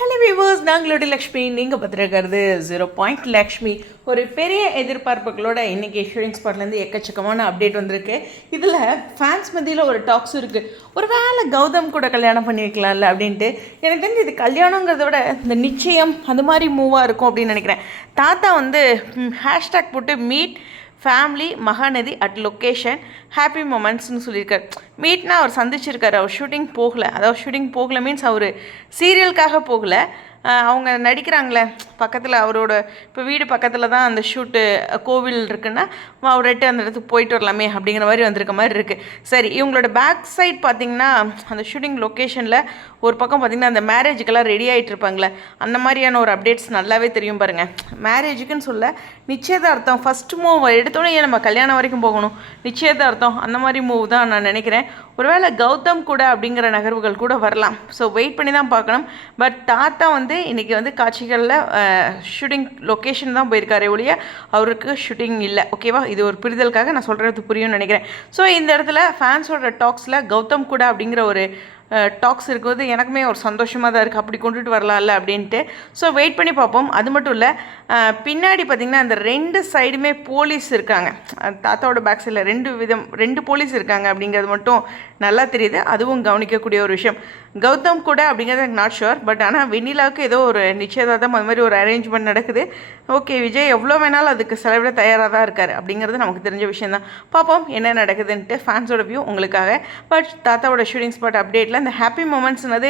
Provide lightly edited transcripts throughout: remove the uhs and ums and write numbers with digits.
Hello viewers, நாங்களோட Lakshmi. நீங்கள் பார்த்துருக்கிறது 0 லக்ஷ்மி. ஒரு பெரிய எதிர்பார்ப்புகளோட இன்றைக்கி ஷூட்டிங் ஸ்பாட்லேருந்து எக்கச்சக்கமான அப்டேட் வந்திருக்கு. இதில் ஃபேன்ஸ் மத்தியில் ஒரு டாக்ஸ் இருக்குது. ஒரு வேளை கௌதம் கூட கல்யாணம் பண்ணி வைக்கலாம்ல அப்படின்ட்டு. எனக்கு தெரிஞ்சு இது கல்யாணங்கிறத விட இந்த நிச்சயம் அது மாதிரி மூவாக இருக்கும் அப்படின்னு நினைக்கிறேன். தாத்தா வந்து ஹேஷ்டேக் போட்டு meet family Mahanadi at location happy மொமெண்ட்ஸ்னு சொல்லியிருக்கார். மீட்னா அவர் சந்திச்சிருக்காரு. அவர் ஷூட்டிங் போகலை. அதாவது ஷூட்டிங் போகலை மீன்ஸ் அவர் சீரியலுக்காக போகலை. அவங்க நடிக்கிறாங்களே பக்கத்தில், அவரோட இப்போ வீடு பக்கத்தில் தான் அந்த ஷூட்டு கோவில் இருக்குன்னா அவர்கிட்ட அந்த இடத்துக்கு போயிட்டு வரலாமே அப்படிங்கிற மாதிரி வந்திருக்க மாதிரி இருக்குது. சரி, இவங்களோட பேக் சைட் பார்த்திங்கன்னா அந்த ஷூட்டிங் லொக்கேஷனில் ஒரு பக்கம் பார்த்திங்கன்னா அந்த மேரேஜுக்கெல்லாம் ரெடி ஆகிட்டு இருப்பாங்களே அந்த மாதிரியான ஒரு அப்டேட்ஸ் நல்லாவே தெரியும் பாருங்கள். மேரேஜுக்குன்னு சொல்ல நிச்சயதார்த்தம் ஃபஸ்ட்டு மூவ் எடுத்தோடனே ஏன் நம்ம கல்யாணம் வரைக்கும் போகணும், நிச்சயதார்த்தம் அந்த மாதிரி மூவ் தான் நான் நினைக்கிறேன். ஒருவேளை கௌதம் கூட அப்படிங்கிற நகர்வுகள் கூட வரலாம். ஸோ வெயிட் பண்ணி தான் பார்க்கணும். பட் தாத்தா வந்து இன்றைக்கி வந்து காட்சிகளில் ஷூட்டிங் லொக்கேஷன் தான் போயிருக்காரு ஒழிய அவருக்கு ஷூட்டிங் இல்லை. ஓகேவா? இது ஒரு புரிதலுக்காக நான் சொல்கிறது புரியும்னு நினைக்கிறேன். ஸோ இந்த இடத்துல ஃபேன்ஸோட டாக்ஸில் கௌதம் கூட அப்படிங்கிற ஒரு டாக்ஸ் இருக்கும்போது எனக்குமே ஒரு சந்தோஷமாக தான் இருக்குது. அப்படி கொண்டுட்டு வரலாம்ல அப்படின்ட்டு. ஸோ வெயிட் பண்ணி பார்ப்போம். அது மட்டும் இல்லை, பின்னாடி பார்த்திங்கன்னா அந்த 2 சைடுமே போலீஸ் இருக்காங்க. தாத்தாவோட பேக் சைடில் 2 போலீஸ் இருக்காங்க அப்படிங்கிறது மட்டும் நல்லா தெரியுது. அதுவும் கவனிக்கக்கூடிய ஒரு விஷயம். கௌதம் கூட அப்படிங்கிறது எனக்கு நாட் ஷுர். பட் ஆனால் வெண்ணிலாவுக்கு ஏதோ ஒரு நிச்சயதார்த்தம் அது மாதிரி ஒரு அரேஞ்ச்மெண்ட் நடக்குது. ஓகே, விஜய் எவ்வளோ வேணாலும் அதுக்கு செலவிட தயாராக தான் இருக்கார் அப்படிங்கிறது நமக்கு தெரிஞ்ச விஷயம் தான். பார்ப்போம் என்ன நடக்குதுன்ட்டு. ஃபேன்ஸோட வியூ உங்களுக்காக. பட் தாத்தாவோட ஷூட்டிங் ஸ்பாட் அப்டேட்டில் இந்த ஹாப்பி மூமெண்ட்ஸ்னது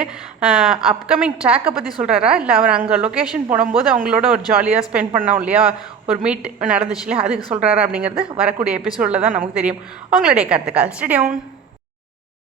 அப்கமிங் ட்ராக்கை பற்றி சொல்கிறாரா, இல்லை அவர் அங்கே லொக்கேஷன் போடும்போது அவங்களோட ஒரு ஜாலியாக ஸ்பெண்ட் பண்ணோம் இல்லையா, ஒரு மீட் நடந்துச்சு இல்லையா, அதுக்கு சொல்கிறாரா அப்படிங்கிறது வரக்கூடிய எபிசோடில் தான் நமக்கு தெரியும். உங்களுடைய கருத்துக்கள். Stay tune.